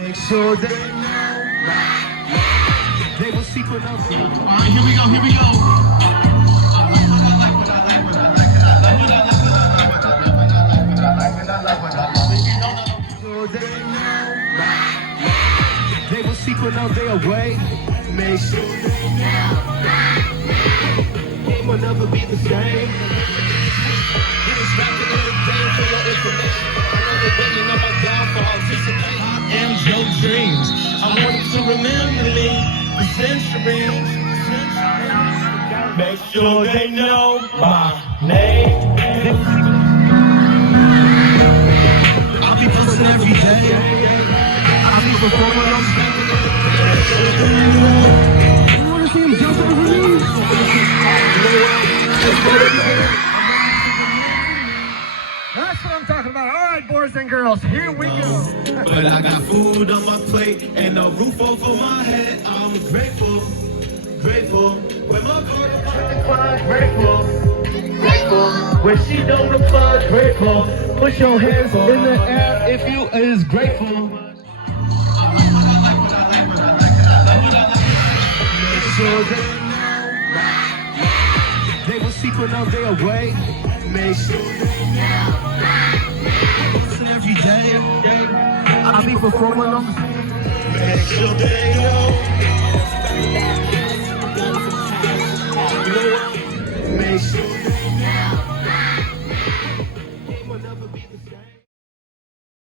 Make sure they know they will seek what I'm doing. Alright, here we go, here we go. So they know they will seek when I'm their way. Make sure they know it will never be the same. It's rapping every day for your information. I know they're waiting on my downfall. Anticipate. I am your dreams. I want you to remember me for centuries. Make sure they know my name. I'll be posting every day. I'll be performing on stage. You wanna see him jump over me? That's what I'm talking about. All right, boys and girls, here we go. But I got food on my plate and a roof over my head. I'm grateful, grateful. When my car declines, grateful, grateful. When she don't reply, grateful. Push your hands in the air if you is grateful. So they know they will seek when I'm their way. Make sure they know every day I'll be performing on the stage. Make sure they